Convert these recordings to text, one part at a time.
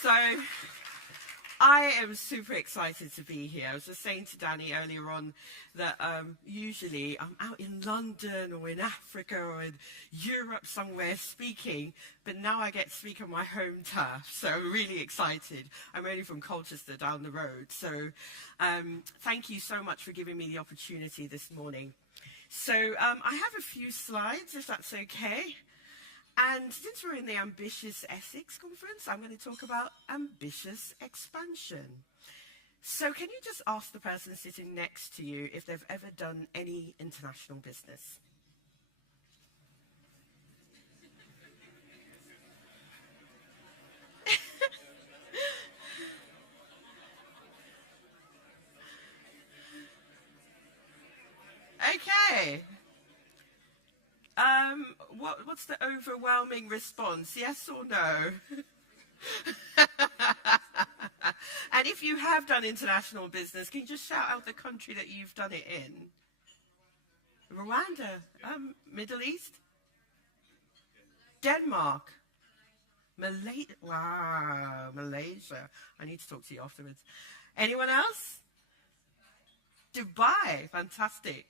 So I am super excited to be here. I was just saying to Danny earlier on that usually I'm out in London or in Africa or in Europe somewhere speaking, but now I get to speak on my home turf, so I'm really excited. I'm only from Colchester down the road, so thank you so much for giving me the opportunity this morning. So I have a few slides, if that's okay. And since we're in the Ambitious Essex conference, I'm going to talk about ambitious expansion. So can you just ask the person sitting next to you if they've ever done any international business? Okay. What's the overwhelming response? Yes or no? And if you have done international business, can you just shout out the country that you've done it in? Rwanda, Middle East, Denmark, Malaysia. Wow, Malaysia. I need to talk to you afterwards. Anyone else? Dubai, fantastic.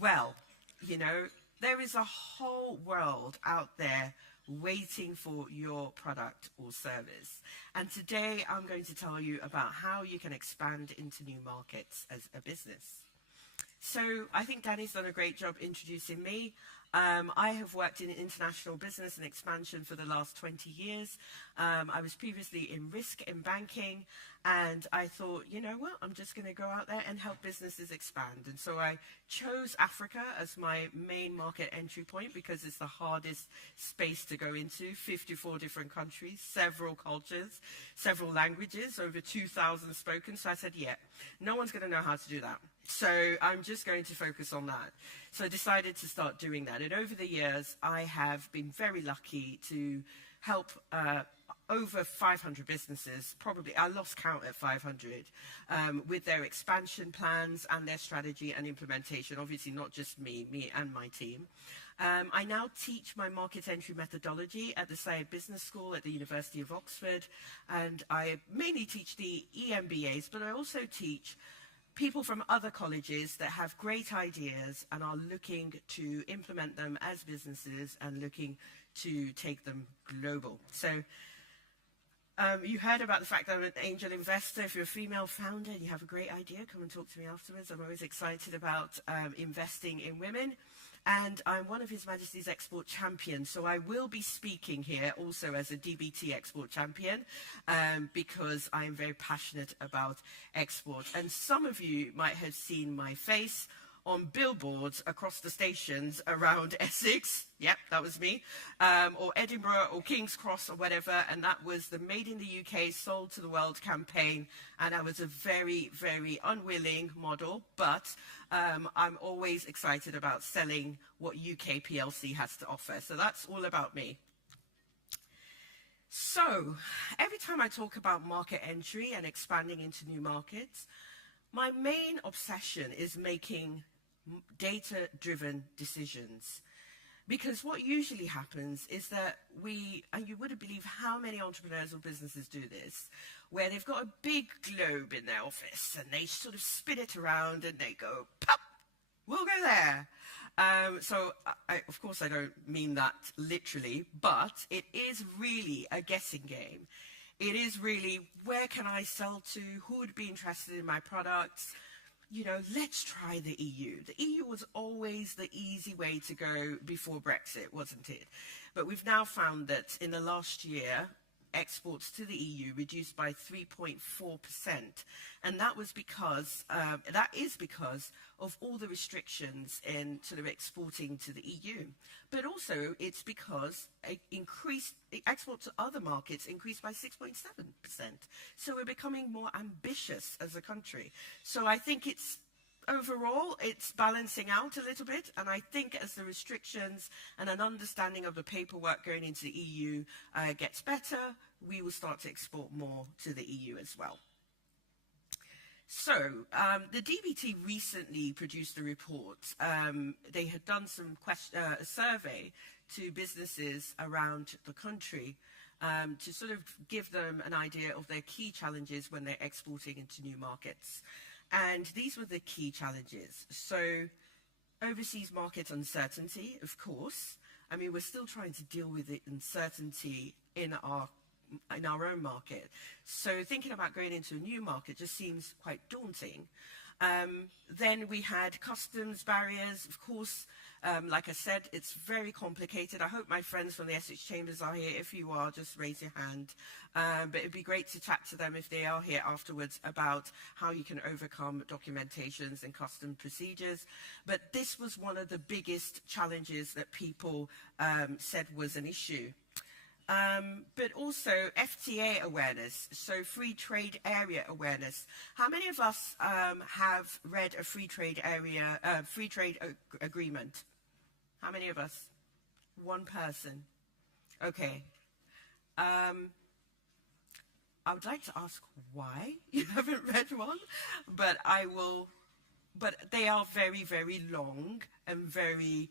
Well, you know, there is a whole world out there waiting for your product or service. And today I'm going to tell you about how you can expand into new markets as a business. So I think Danny's done a great job introducing me. I have worked in international business and expansion for the last 20 years. I was previously in risk in banking, and I thought, you know what, I'm just going to go out there and help businesses expand. And so I chose Africa as my main market entry point because it's the hardest space to go into. 54 different countries, several cultures, several languages, over 2,000 spoken. So I said, yeah, no one's going to know how to do that. So I'm just going to focus on that. So I decided to start doing that. And over the years, I have been very lucky to help over 500 businesses, probably, I lost count at 500, with their expansion plans and their strategy and implementation. Obviously, not just me and my team. I now teach my market entry methodology at the Saïd Business School at the University of Oxford. And I mainly teach the EMBAs, but I also teach people from other colleges that have great ideas and are looking to implement them as businesses and looking to take them global. So you heard about the fact that I'm an angel investor. If you're a female founder and you have a great idea, come and talk to me afterwards. I'm always excited about investing in women. And I'm one of His Majesty's export champions. So I will be speaking here also as a DBT export champion because I am very passionate about export. And some of you might have seen my face on billboards across the stations around Essex. Yep, that was me. Or Edinburgh or King's Cross or whatever. And that was the Made in the UK, Sold to the World campaign. And I was a very, very unwilling model. But I'm always excited about selling what UK PLC has to offer. So that's all about me. So every time I talk about market entry and expanding into new markets, my main obsession is making data-driven decisions. Because what usually happens is that and you wouldn't believe how many entrepreneurs or businesses do this, where they've got a big globe in their office and they sort of spin it around and they go, pop, we'll go there. So, of course, I don't mean that literally, but it is really a guessing game. It is really, where can I sell to? Who would be interested in my products? You know, let's try the EU. The EU was always the easy way to go before Brexit, wasn't it? But we've now found that in the last year, exports to the EU reduced by 3.4%. And that is because of all the restrictions in sort of exporting to the EU. But also it's because export to other markets increased by 6.7%. So we're becoming more ambitious as a country. So I think overall, it's balancing out a little bit, and I think as the restrictions and an understanding of the paperwork going into the EU gets better, we will start to export more to the EU as well. So the DBT recently produced a report. They had done some a survey to businesses around the country to sort of give them an idea of their key challenges when they're exporting into new markets. And these were the key challenges. So overseas market uncertainty, of course. I mean, we're still trying to deal with the uncertainty in our own market. So thinking about going into a new market just seems quite daunting. Then we had customs barriers. Of course, like I said, it's very complicated. I hope my friends from the Essex Chambers are here. If you are, just raise your hand. But it'd be great to chat to them if they are here afterwards about how you can overcome documentations and custom procedures. But this was one of the biggest challenges that people said was an issue. But also FTA awareness, so free trade area awareness. How many of us have read a free trade agreement? How many of us? One person. Okay. I would like to ask why you haven't read one, but I will. But they are very, very long and very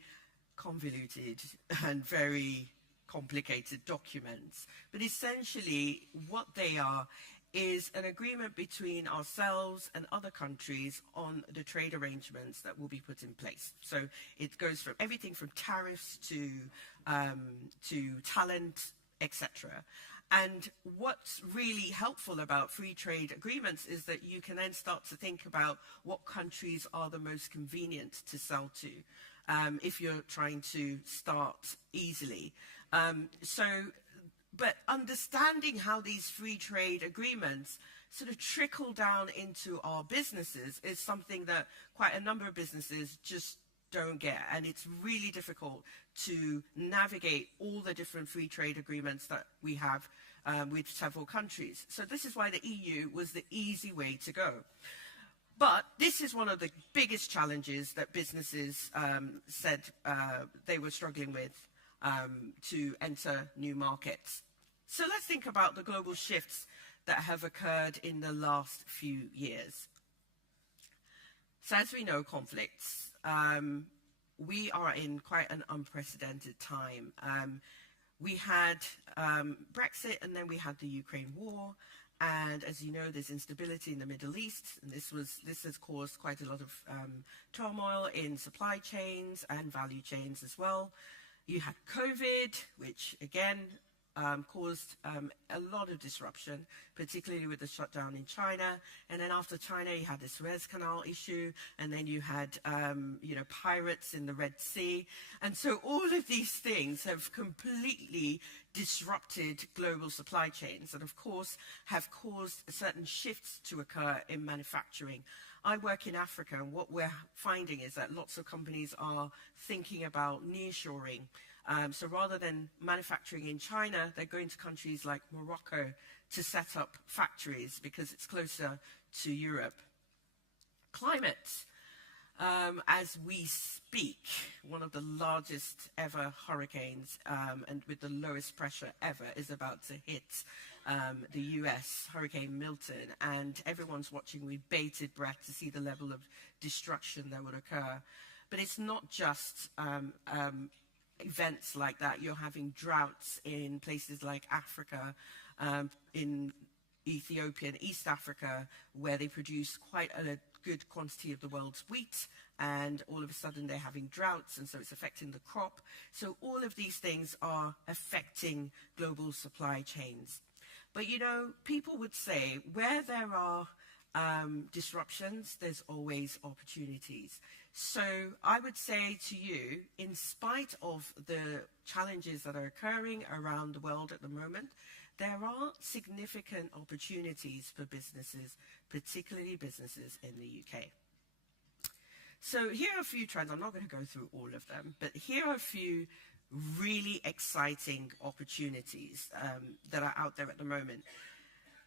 convoluted and very complicated documents. But essentially what they are is an agreement between ourselves and other countries on the trade arrangements that will be put in place. So it goes from everything from tariffs to talent, etc. And what's really helpful about free trade agreements is that you can then start to think about what countries are the most convenient to sell to if you're trying to start easily. But understanding how these free trade agreements sort of trickle down into our businesses is something that quite a number of businesses just don't get. And it's really difficult to navigate all the different free trade agreements that we have with several countries. So this is why the EU was the easy way to go. But this is one of the biggest challenges that businesses said they were struggling with to enter new markets. So let's think about the global shifts that have occurred in the last few years. So as we know, conflicts, we are in quite an unprecedented time. We had Brexit, and then we had the Ukraine war. And as you know, there's instability in the Middle East, and this has caused quite a lot of turmoil in supply chains and value chains as well. You had COVID, which again caused a lot of disruption, particularly with the shutdown in China. And then after China, you had the Suez Canal issue, and then you had pirates in the Red Sea. And so all of these things have completely disrupted global supply chains, and of course have caused certain shifts to occur in manufacturing. I work in Africa, and what we're finding is that lots of companies are thinking about nearshoring. So rather than manufacturing in China, they're going to countries like Morocco to set up factories because it's closer to Europe. Climate. As we speak, one of the largest ever hurricanes and with the lowest pressure ever is about to hit the US, Hurricane Milton, and everyone's watching with bated breath to see the level of destruction that would occur. But it's not just events like that. You're having droughts in places like Africa, in Ethiopia and East Africa, where they produce quite a good quantity of the world's wheat, and all of a sudden they're having droughts, and so it's affecting the crop. So all of these things are affecting global supply chains. But you know, people would say where there are disruptions, there's always opportunities. So I would say to you, in spite of the challenges that are occurring around the world at the moment, there are significant opportunities for businesses, particularly businesses in the UK. So here are a few trends. I'm not going to go through all of them, but here are a few really exciting opportunities that are out there at the moment.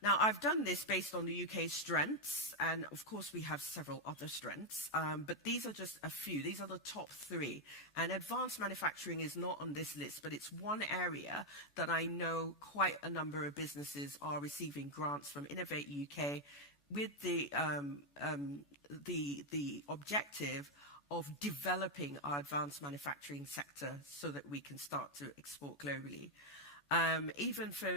Now, I've done this based on the UK's strengths, and of course we have several other strengths, but these are just a few. These are the top three. And advanced manufacturing is not on this list, but it's one area that I know quite a number of businesses are receiving grants from Innovate UK with the objective of developing our advanced manufacturing sector so that we can start to export globally. Even for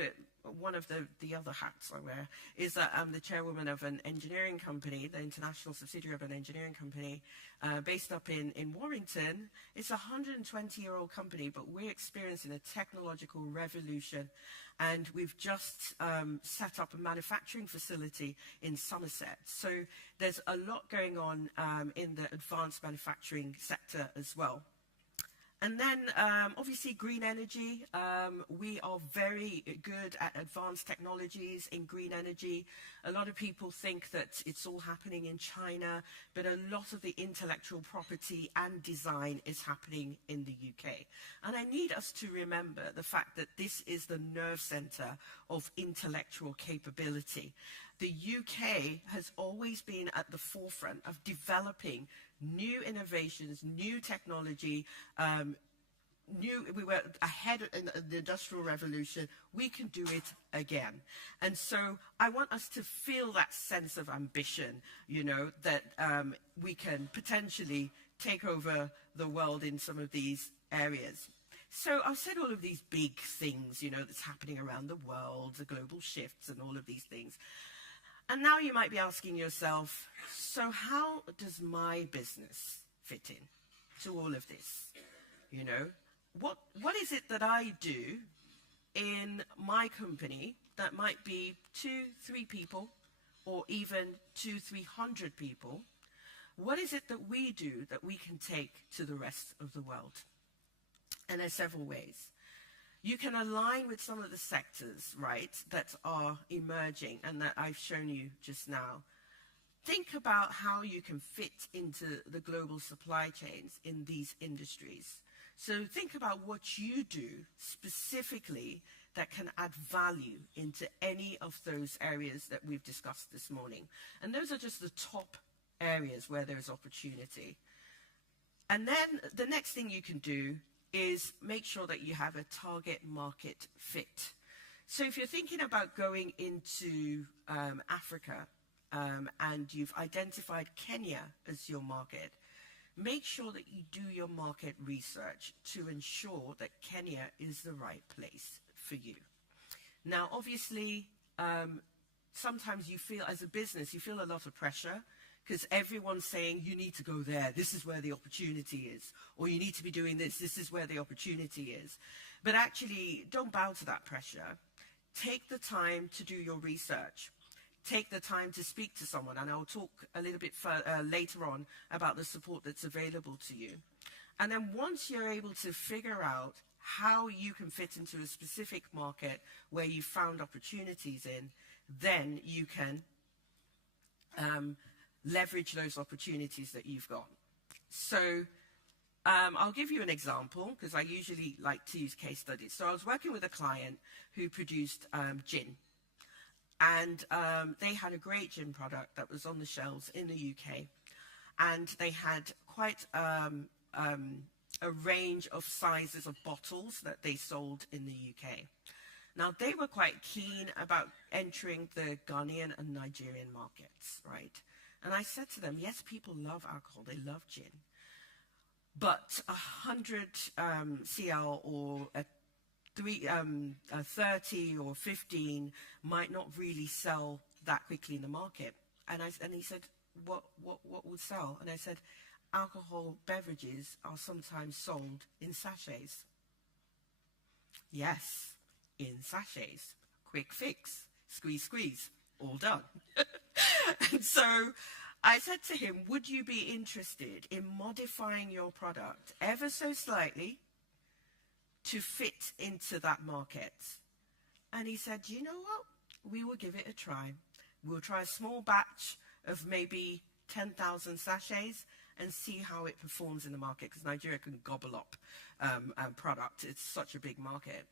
one of the other hats I wear is that I'm the chairwoman of an engineering company, the international subsidiary of an engineering company based up in Warrington. It's a 120-year-old company, but we're experiencing a technological revolution. And we've just set up a manufacturing facility in Somerset. So there's a lot going on in the advanced manufacturing sector as well. And then, obviously, green energy. We are very good at advanced technologies in green energy. A lot of people think that it's all happening in China, but a lot of the intellectual property and design is happening in the UK. And I need us to remember the fact that this is the nerve center of intellectual capability. The UK has always been at the forefront of developing new innovations, new technology. We were ahead in the Industrial Revolution. We can do it again. And so I want us to feel that sense of ambition, you know, that we can potentially take over the world in some of these areas. So I've said all of these big things, you know, that's happening around the world, the global shifts and all of these things. And now you might be asking yourself, so how does my business fit in to all of this? You know, what is it that I do in my company that might be 2-3 people or even 200-300 people? What is it that we do that we can take to the rest of the world? And there's several ways. You can align with some of the sectors, right, that are emerging and that I've shown you just now. Think about how you can fit into the global supply chains in these industries. So think about what you do specifically that can add value into any of those areas that we've discussed this morning. And those are just the top areas where there's opportunity. And then the next thing you can do is make sure that you have a target market fit. So if you're thinking about going into Africa and you've identified Kenya as your market, make sure that you do your market research to ensure that Kenya is the right place for you. Now, obviously, sometimes you feel, as a business, you feel a lot of pressure because everyone's saying you need to go there, this is where the opportunity is, or you need to be doing this, this is where the opportunity is. But actually, don't bow to that pressure. Take the time to do your research. Take the time to speak to someone, and I'll talk a little bit later on about the support that's available to you. And then once you're able to figure out how you can fit into a specific market where you found opportunities in, then you can leverage those opportunities that you've got. So I'll give you an example because I usually like to use case studies. So I was working with a client who produced gin. And they had a great gin product that was on the shelves in the UK. And they had quite a range of sizes of bottles that they sold in the UK. Now, they were quite keen about entering the Ghanaian and Nigerian markets, right? And I said to them, yes, people love alcohol. They love gin. But 100 CL or a 30 or 15 might not really sell that quickly in the market. And he said, what would sell? And I said, alcohol beverages are sometimes sold in sachets. Yes, in sachets. Quick fix. Squeeze, squeeze. All done. And so I said to him, would you be interested in modifying your product ever so slightly to fit into that market? And he said, you know what? We will give it a try. We'll try a small batch of maybe 10,000 sachets and see how it performs in the market, because Nigeria can gobble up product. It's such a big market.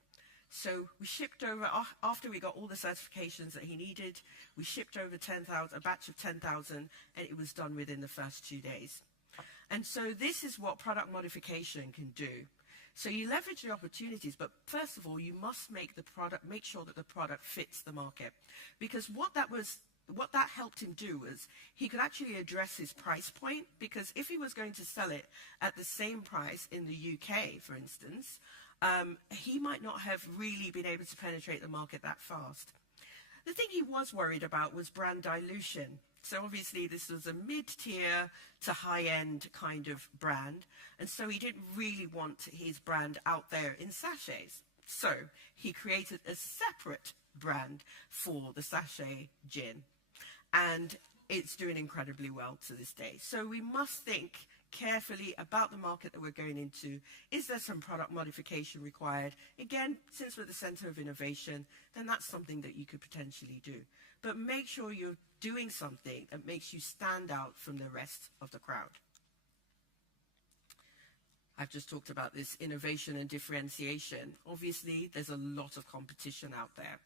So we shipped over, after we got all the certifications that he needed, we shipped over a batch of 10,000, and it was done within the first 2 days. And so this is what product modification can do. So you leverage the opportunities, but first of all, you must make sure that the product fits the market. Because what that helped him do was he could actually address his price point, because if he was going to sell it at the same price in the UK, for instance, he might not have really been able to penetrate the market that fast. The thing he was worried about was brand dilution. So obviously this was a mid-tier to high-end kind of brand, and so he didn't really want his brand out there in sachets. So he created a separate brand for the sachet gin, and it's doing incredibly well to this day. So we must think carefully about the market that we're going into. Is there some product modification required? Again, since we're the center of innovation, then that's something that you could potentially do. But make sure you're doing something that makes you stand out from the rest of the crowd. I've just talked about this innovation and differentiation. Obviously, there's a lot of competition out there.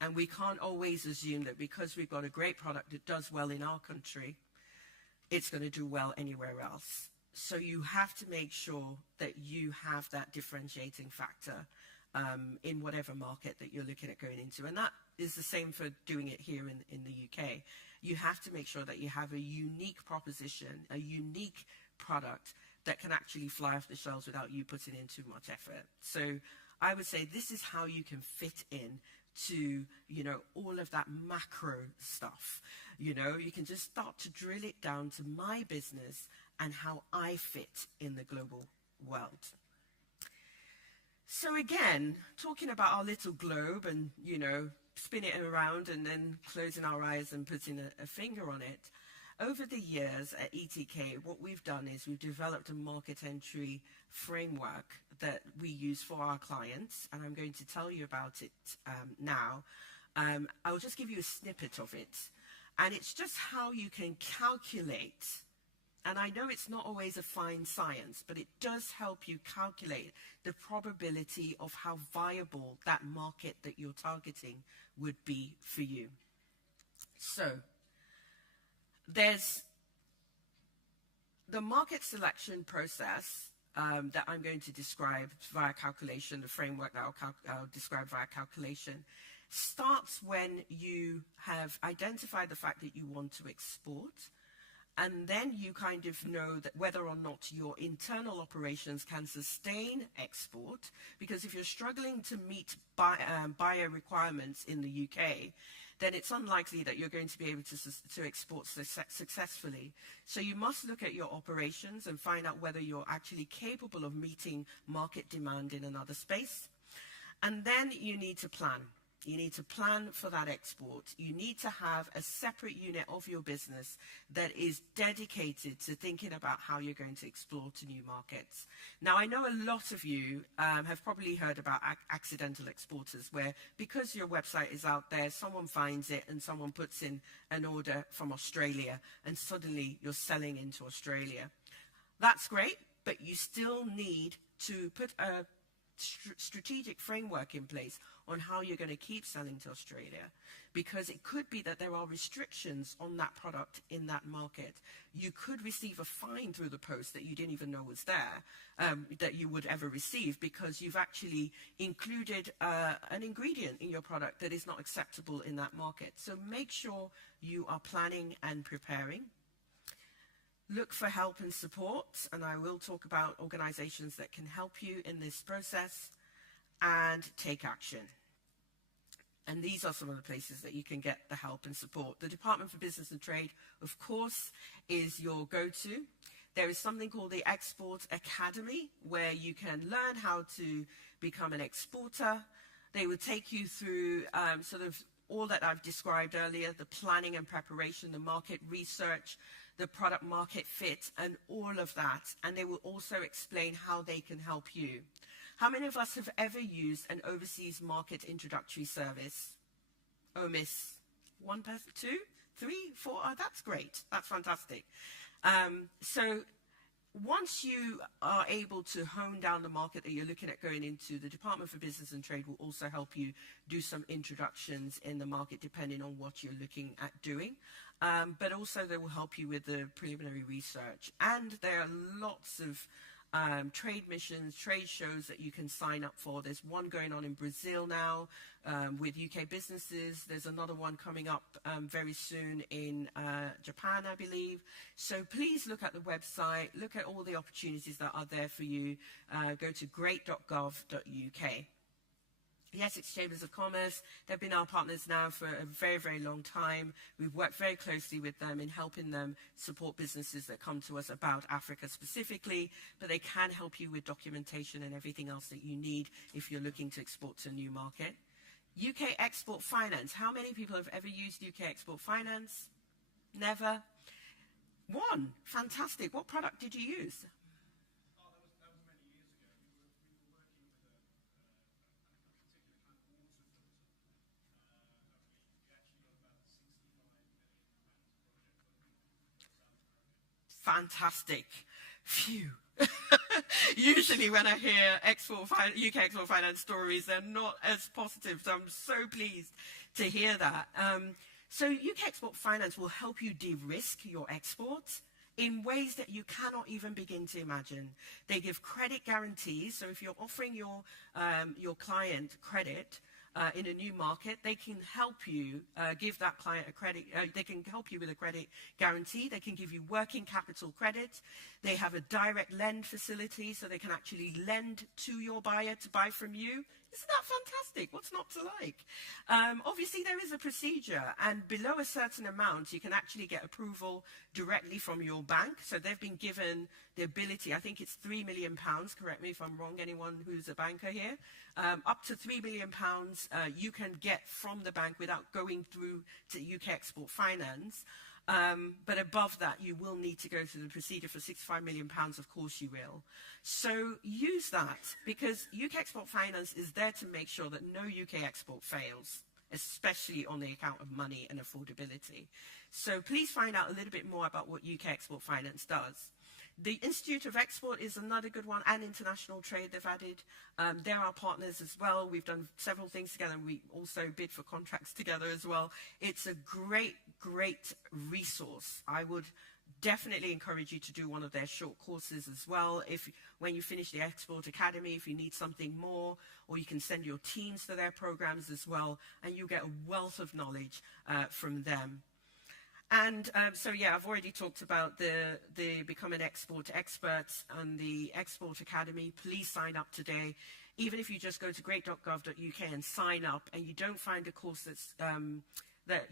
And we can't always assume that because we've got a great product that does well in our country, it's going to do well anywhere else. So you have to make sure that you have that differentiating factor in whatever market that you're looking at going into. And that is the same for doing it here in the UK. You have to make sure that you have a unique proposition, a unique product that can actually fly off the shelves without you putting in too much effort. So I would say this is how you can fit in to, you know, all of that macro stuff. You know, you can just start to drill it down to my business and how I fit in the global world. So again, talking about our little globe and, you know, spinning it around and then closing our eyes and putting a finger on it, over the years at ETK, what we've done is we've developed a market entry framework that we use for our clients, and I'm going to tell you about it now. I'll just give you a snippet of it, and it's just how you can calculate, and I know it's not always a fine science, but it does help you calculate the probability of how viable that market that you're targeting would be for you. So there's the market selection process that I'm going to describe via calculation. The framework that I'll describe via calculation starts when you have identified the fact that you want to export, and then you kind of know that whether or not your internal operations can sustain export, because if you're struggling to meet buyer requirements in the UK, then it's unlikely that you're going to be able to export successfully. So you must look at your operations and find out whether you're actually capable of meeting market demand in another space. And then you need to plan. You need to plan for that export. You need to have a separate unit of your business that is dedicated to thinking about how you're going to explore to new markets. Now, I know a lot of you have probably heard about accidental exporters, where because your website is out there, someone finds it and someone puts in an order from Australia, and suddenly you're selling into Australia. That's great, but you still need to put a strategic framework in place on how you're going to keep selling to Australia, because it could be that there are restrictions on that product in that market. You could receive a fine through the post that you didn't even know was there, that you would ever receive, because you've actually included an ingredient in your product that is not acceptable in that market. So make sure you are planning and preparing. Look for help and support, and I will talk about organizations that can help you in this process, and take action. And these are some of the places that you can get the help and support. The Department for Business and Trade, of course, is your go-to. There is something called the Export Academy, where you can learn how to become an exporter. They will take you through sort of all that I've described earlier, the planning and preparation, the market research, the product market fit, and all of that. And they will also explain how they can help you. How many of us have ever used an overseas market introductory service? Oh, miss. One person? 2, 3, 4? Oh, that's great. That's fantastic. So once you are able to hone down the market that you're looking at going into, the Department for Business and Trade will also help you do some introductions in the market depending on what you're looking at doing. But also they will help you with the preliminary research. And there are lots of trade missions, trade shows that you can sign up for. There's one going on in Brazil now with UK businesses. There's another one coming up very soon in Japan, I believe. So please look at the website, look at all the opportunities that are there for you. Go to great.gov.uk. The Essex Chambers of Commerce, they've been our partners now for a very, very long time. We've worked very closely with them in helping them support businesses that come to us about Africa specifically, but they can help you with documentation and everything else that you need if you're looking to export to a new market. UK Export Finance. How many people have ever used UK Export Finance? Never? One. Fantastic. What product did you use? Fantastic. Phew. Usually when I hear UK export finance stories, they're not as positive. So I'm so pleased to hear that. So UK Export Finance will help you de-risk your exports in ways that you cannot even begin to imagine. They give credit guarantees. So if you're offering your client credit, in a new market, they can help you give that client a credit. They can help you with a credit guarantee. They can give you working capital credit. They have a direct lend facility, so they can actually lend to your buyer to buy from you. Isn't that fantastic? What's not to like? Obviously, there is a procedure, and below a certain amount, you can actually get approval directly from your bank. So they've been given the ability, I think it's £3 million, correct me if I'm wrong, anyone who's a banker here, up to £3 million you can get from the bank without going through to UK Export Finance. But above that, you will need to go through the procedure for £65 million, of course you will. So use that, because UK Export Finance is there to make sure that no UK export fails, especially on the account of money and affordability. So please find out a little bit more about what UK Export Finance does. The Institute of Export is another good one, and International Trade they've added. They're our partners as well. We've done several things together, and we also bid for contracts together as well. It's a great, great resource. I would definitely encourage you to do one of their short courses as well. When you finish the Export Academy, if you need something more, or you can send your teams to their programs as well, and you get a wealth of knowledge from them. And so, yeah, I've already talked about the Become an Export Expert and the Export Academy. Please sign up today. Even if you just go to great.gov.uk and sign up, and you don't find a course that's that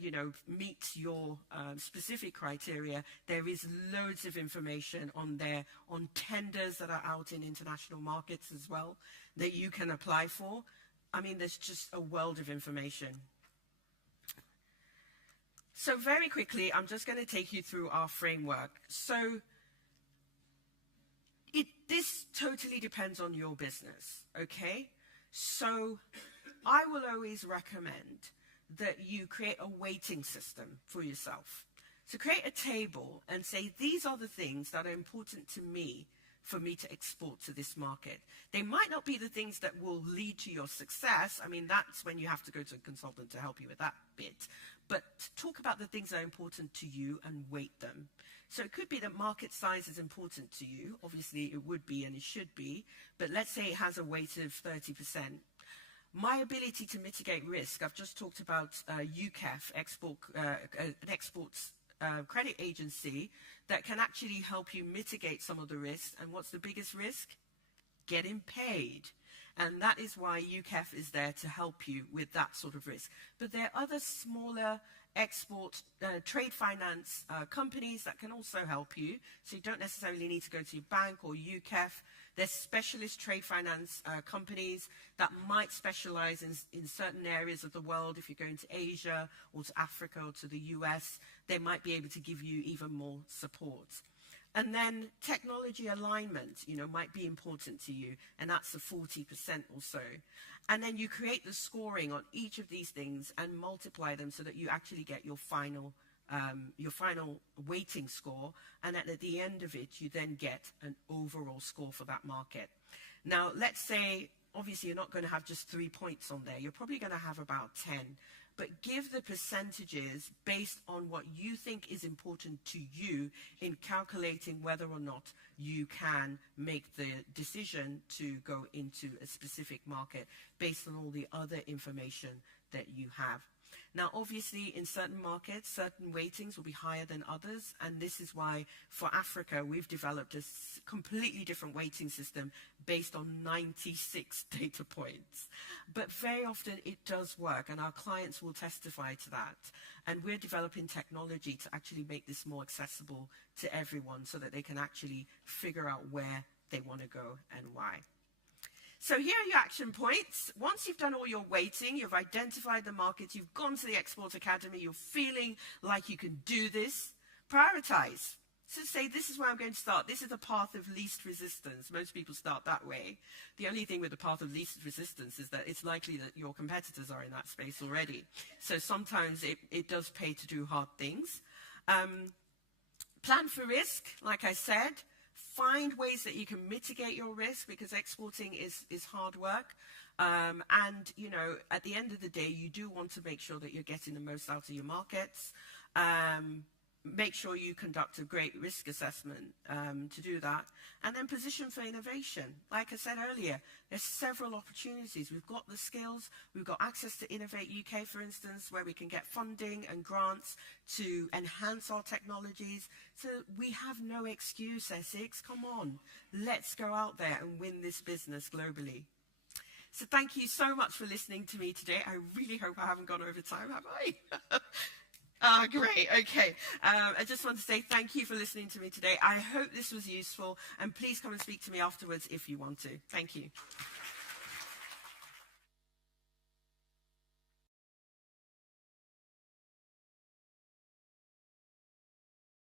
meets your specific criteria, there is loads of information on there on tenders that are out in international markets as well that you can apply for. I mean, there's just a world of information. So very quickly, I'm just going to take you through our framework. So this totally depends on your business, okay? So I will always recommend that you create a weighting system for yourself. So create a table and say, these are the things that are important to me for me to export to this market. They might not be the things that will lead to your success. I mean, that's when you have to go to a consultant to help you with that bit. But talk about the things that are important to you and weight them. So it could be that market size is important to you. Obviously, it would be and it should be. But let's say it has a weight of 30%. My ability to mitigate risk, I've just talked about UCAF, an exports credit agency that can actually help you mitigate some of the risks. And what's the biggest risk? Getting paid. And that is why UCAF is there to help you with that sort of risk. But there are other smaller export trade finance companies that can also help you. So you don't necessarily need to go to your bank or UCAF. There's specialist trade finance companies that might specialize in certain areas of the world. If you're going to Asia or to Africa or to the US, they might be able to give you even more support. And then technology alignment, might be important to you, and that's the 40% or so. And then you create the scoring on each of these things and multiply them so that you actually get your final weighting score, and then at the end of it, you then get an overall score for that market. Now, let's say, obviously, you're not going to have just 3 points on there. You're probably going to have about 10. but give the percentages based on what you think is important to you in calculating whether or not you can make the decision to go into a specific market based on all the other information that you have. Now, obviously, in certain markets, certain weightings will be higher than others, and this is why for Africa, we've developed a completely different weighting system based on 96 data points. But very often it does work, and our clients will testify to that. And we're developing technology to actually make this more accessible to everyone so that they can actually figure out where they want to go and why. So here are your action points. Once you've done all your weighting, you've identified the markets, you've gone to the Export Academy, you're feeling like you can do this, prioritize. So say, this is where I'm going to start. This is the path of least resistance. Most people start that way. The only thing with the path of least resistance is that it's likely that your competitors are in that space already. So sometimes it does pay to do hard things. Plan for risk, like I said. Find ways that you can mitigate your risk, because exporting is hard work. And, you know, at the end of the day, you do want to make sure that you're getting the most out of your markets. Make sure you conduct a great risk assessment to do that. And then position for innovation. Like I said earlier, there's several opportunities. We've got the skills. We've got access to Innovate UK, for instance, where we can get funding and grants to enhance our technologies. So we have no excuse, Essex. Come on. Let's go out there and win this business globally. So thank you so much for listening to me today. I really hope I haven't gone over time, have I? Great. Okay. I just want to say thank you for listening to me today. I hope this was useful, and please come and speak to me afterwards if you want to. Thank you.